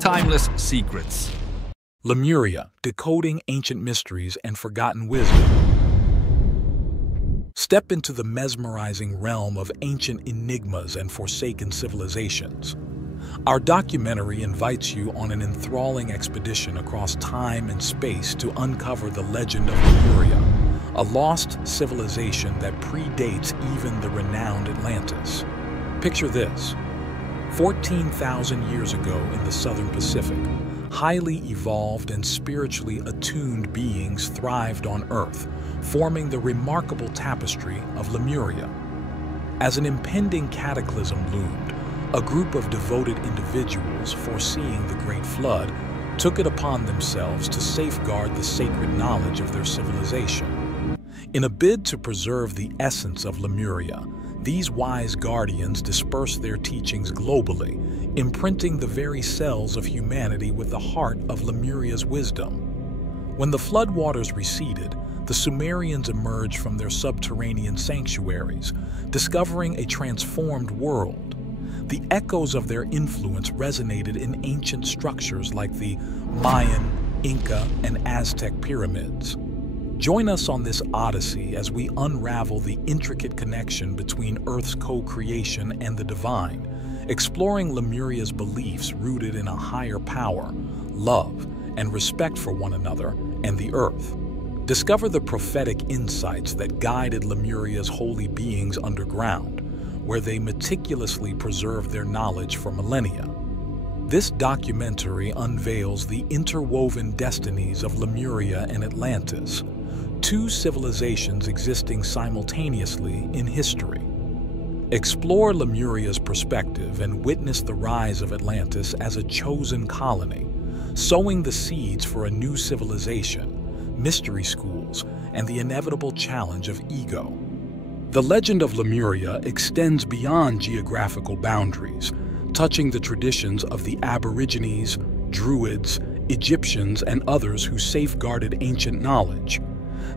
Timeless Secrets. Lemuria, Decoding Ancient Mysteries and Forgotten Wisdom. Step into the mesmerizing realm of ancient enigmas and forsaken civilizations. Our documentary invites you on an enthralling expedition across time and space to uncover the legend of Lemuria, a lost civilization that predates even the renowned Atlantis. Picture this: 14,000 years ago in the southern Pacific, highly evolved and spiritually attuned beings thrived on Earth, forming the remarkable tapestry of Lemuria. As an impending cataclysm loomed, a group of devoted individuals, foreseeing the Great Flood, took it upon themselves to safeguard the sacred knowledge of their civilization. In a bid to preserve the essence of Lemuria, these wise guardians dispersed their teachings globally, imprinting the very cells of humanity with the heart of Lemuria's wisdom. When the floodwaters receded, the Sumerians emerged from their subterranean sanctuaries, discovering a transformed world. The echoes of their influence resonated in ancient structures like the Mayan, Inca, and Aztec pyramids. Join us on this odyssey as we unravel the intricate connection between Earth's co-creation and the divine, exploring Lemuria's beliefs rooted in a higher power, love, and respect for one another and the Earth. Discover the prophetic insights that guided Lemuria's holy beings underground, where they meticulously preserved their knowledge for millennia. This documentary unveils the interwoven destinies of Lemuria and Atlantis, two civilizations existing simultaneously in history. Explore Lemuria's perspective and witness the rise of Atlantis as a chosen colony, sowing the seeds for a new civilization, mystery schools, and the inevitable challenge of ego. The legend of Lemuria extends beyond geographical boundaries, touching the traditions of the Aborigines, Druids, Egyptians, and others who safeguarded ancient knowledge.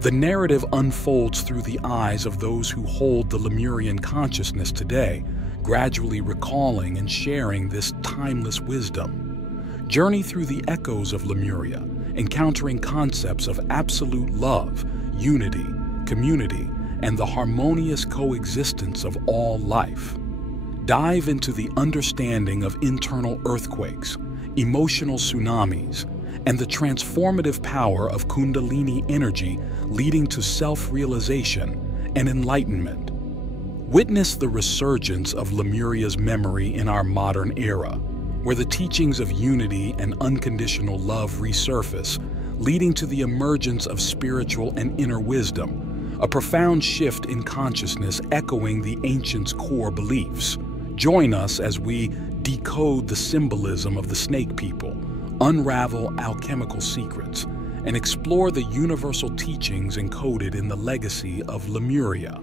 The narrative unfolds through the eyes of those who hold the Lemurian consciousness today, gradually recalling and sharing this timeless wisdom. Journey through the echoes of Lemuria, encountering concepts of absolute love, unity, community, and the harmonious coexistence of all life. Dive into the understanding of internal earthquakes, emotional tsunamis, and the transformative power of Kundalini energy leading to self-realization and enlightenment. Witness the resurgence of Lemuria's memory in our modern era, where the teachings of unity and unconditional love resurface, leading to the emergence of spiritual and inner wisdom, a profound shift in consciousness echoing the ancients' core beliefs. Join us as we decode the symbolism of the snake people, unravel alchemical secrets, and explore the universal teachings encoded in the legacy of Lemuria.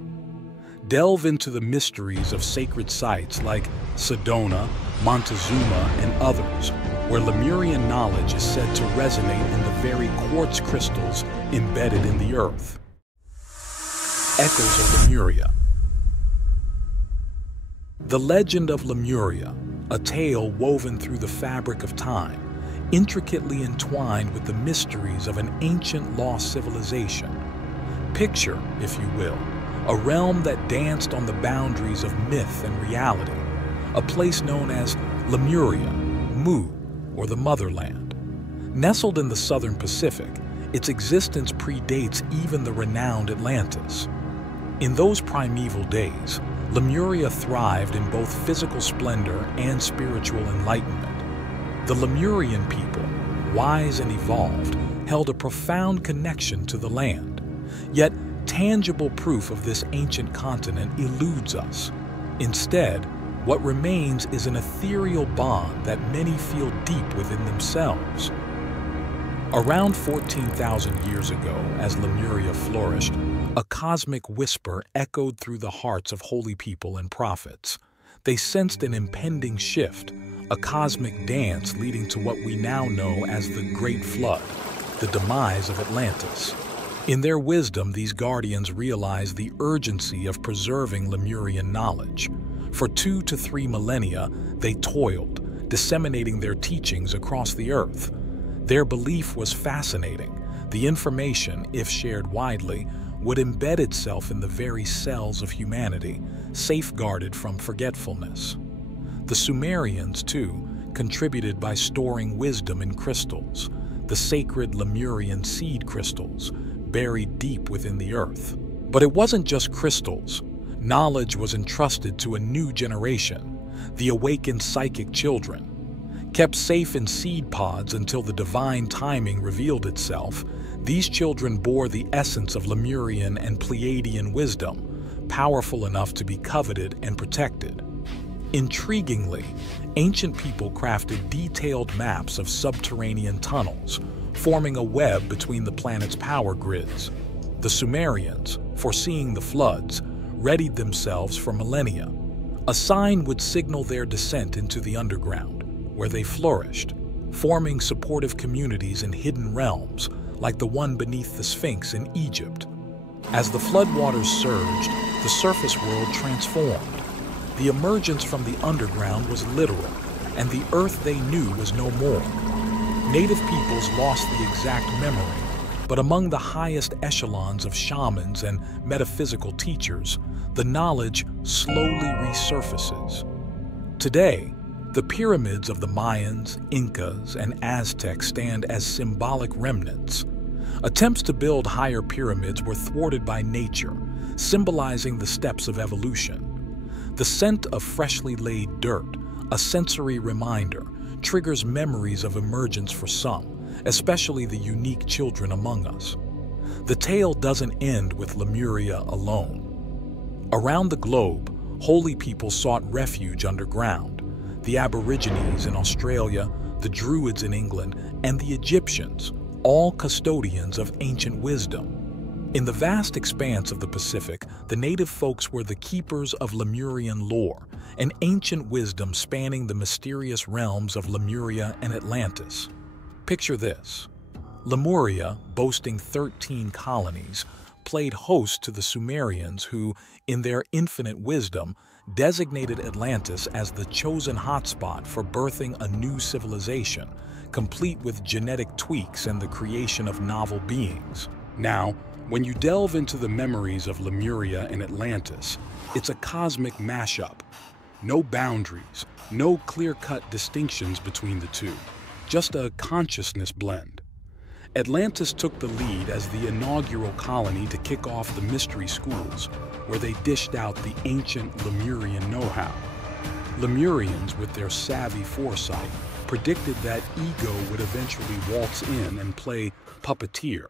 Delve into the mysteries of sacred sites like Sedona, Montezuma, and others, where Lemurian knowledge is said to resonate in the very quartz crystals embedded in the earth. Echoes of Lemuria. The legend of Lemuria, a tale woven through the fabric of time, intricately entwined with the mysteries of an ancient lost civilization. Picture, if you will, a realm that danced on the boundaries of myth and reality, a place known as Lemuria, Mu, or the Motherland. Nestled in the southern Pacific, its existence predates even the renowned Atlantis. In those primeval days, Lemuria thrived in both physical splendor and spiritual enlightenment. The Lemurian people, wise and evolved, held a profound connection to the land. Yet, tangible proof of this ancient continent eludes us. Instead, what remains is an ethereal bond that many feel deep within themselves. Around 14,000 years ago, as Lemuria flourished, a cosmic whisper echoed through the hearts of holy people and prophets. They sensed an impending shift, a cosmic dance leading to what we now know as the Great Flood, the demise of Atlantis. In their wisdom, these guardians realized the urgency of preserving Lemurian knowledge. For 2 to 3 millennia, they toiled, disseminating their teachings across the earth. Their belief was fascinating. The information, if shared widely, would embed itself in the very cells of humanity, safeguarded from forgetfulness. The Sumerians, too, contributed by storing wisdom in crystals, the sacred Lemurian seed crystals, buried deep within the earth. But it wasn't just crystals. Knowledge was entrusted to a new generation, the awakened psychic children. Kept safe in seed pods until the divine timing revealed itself, these children bore the essence of Lemurian and Pleiadian wisdom, powerful enough to be coveted and protected. Intriguingly, ancient people crafted detailed maps of subterranean tunnels, forming a web between the planet's power grids. The Sumerians, foreseeing the floods, readied themselves for millennia. A sign would signal their descent into the underground, where they flourished, forming supportive communities in hidden realms, like the one beneath the Sphinx in Egypt. As the floodwaters surged, the surface world transformed. The emergence from the underground was literal, and the earth they knew was no more. Native peoples lost the exact memory, but among the highest echelons of shamans and metaphysical teachers, the knowledge slowly resurfaces. Today, the pyramids of the Mayans, Incas, and Aztecs stand as symbolic remnants. Attempts to build higher pyramids were thwarted by nature, symbolizing the steps of evolution. The scent of freshly laid dirt, a sensory reminder, triggers memories of emergence for some, especially the unique children among us. The tale doesn't end with Lemuria alone. Around the globe, holy people sought refuge underground. The Aborigines in Australia, the Druids in England, and the Egyptians, all custodians of ancient wisdom. In the vast expanse of the Pacific, the native folks were the keepers of Lemurian lore, an ancient wisdom spanning the mysterious realms of Lemuria and Atlantis. Picture this. Lemuria, boasting 13 colonies, played host to the Sumerians who, in their infinite wisdom, designated Atlantis as the chosen hotspot for birthing a new civilization, complete with genetic tweaks and the creation of novel beings. Now, when you delve into the memories of Lemuria and Atlantis, it's a cosmic mashup. No boundaries, no clear-cut distinctions between the two, just a consciousness blend. Atlantis took the lead as the inaugural colony to kick off the mystery schools, where they dished out the ancient Lemurian know-how. Lemurians, with their savvy foresight, predicted that ego would eventually waltz in and play puppeteer,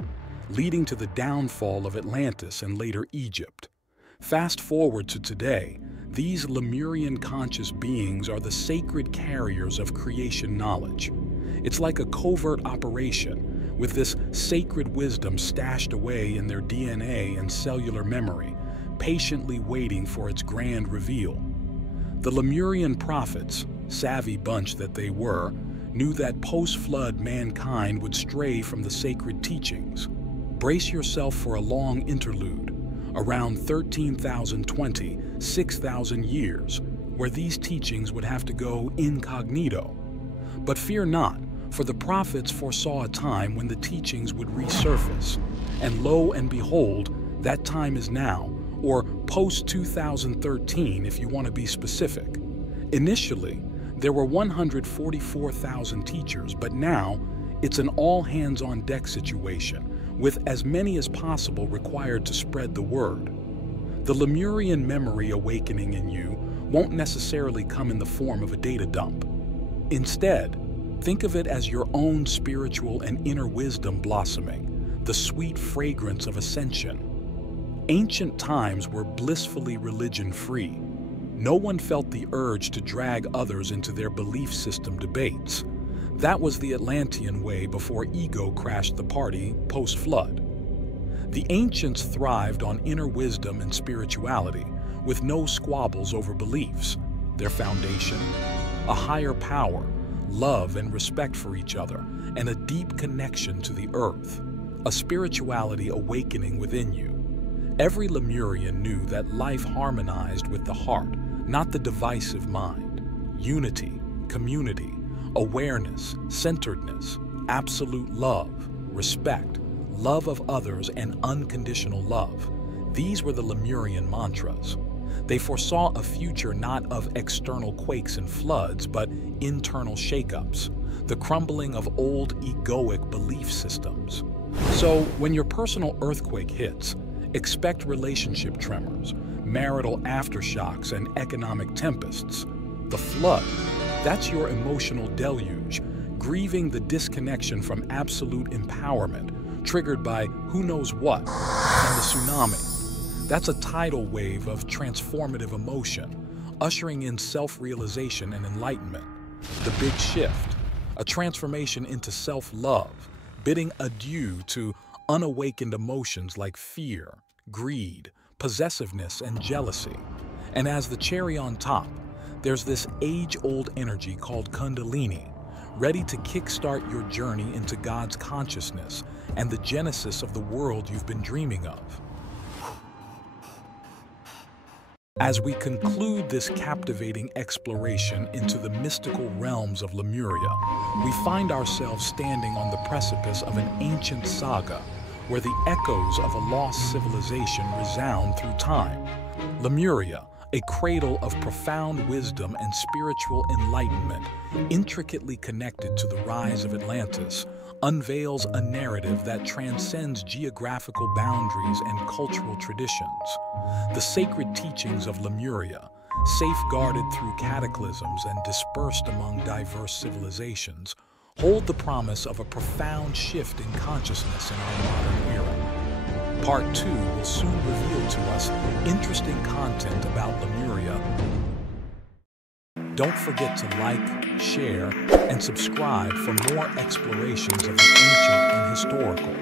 leading to the downfall of Atlantis and later Egypt. Fast forward to today, these Lemurian conscious beings are the sacred carriers of creation knowledge. It's like a covert operation, with this sacred wisdom stashed away in their DNA and cellular memory, patiently waiting for its grand reveal. The Lemurian prophets, savvy bunch that they were, knew that post-flood mankind would stray from the sacred teachings. Brace yourself for a long interlude, around 13,020, 6,000 years, where these teachings would have to go incognito. But fear not, for the prophets foresaw a time when the teachings would resurface, and lo and behold, that time is now, or post-2013 if you want to be specific. Initially, there were 144,000 teachers, but now it's an all-hands-on-deck situation, with as many as possible required to spread the word. The Lemurian memory awakening in you won't necessarily come in the form of a data dump. Instead, think of it as your own spiritual and inner wisdom blossoming, the sweet fragrance of ascension. Ancient times were blissfully religion-free. No one felt the urge to drag others into their belief system debates. That was the Atlantean way before ego crashed the party post-flood. The ancients thrived on inner wisdom and spirituality, with no squabbles over beliefs. Their foundation? A higher power, love and respect for each other, and a deep connection to the earth, a spirituality awakening within you. Every Lemurian knew that life harmonized with the heart, not the divisive mind. Unity, community, awareness, centeredness, absolute love, respect, love of others, and unconditional love. These were the Lemurian mantras. They foresaw a future not of external quakes and floods, but internal shakeups, the crumbling of old egoic belief systems. So, when your personal earthquake hits, expect relationship tremors, marital aftershocks, and economic tempests. The flood, that's your emotional deluge, grieving the disconnection from absolute empowerment, triggered by who knows what. And the tsunami, that's a tidal wave of transformative emotion, ushering in self-realization and enlightenment. The big shift, a transformation into self-love, bidding adieu to unawakened emotions like fear, greed, possessiveness, and jealousy. And as the cherry on top, there's this age-old energy called Kundalini, ready to kickstart your journey into God's consciousness and the genesis of the world you've been dreaming of. As we conclude this captivating exploration into the mystical realms of Lemuria, we find ourselves standing on the precipice of an ancient saga where the echoes of a lost civilization resound through time. Lemuria, a cradle of profound wisdom and spiritual enlightenment, intricately connected to the rise of Atlantis, unveils a narrative that transcends geographical boundaries and cultural traditions. The sacred teachings of Lemuria, safeguarded through cataclysms and dispersed among diverse civilizations, hold the promise of a profound shift in consciousness in our modern era. Part 2 will soon reveal to us interesting content about Lemuria. Don't forget to like, share, and subscribe for more explorations of the ancient and historical.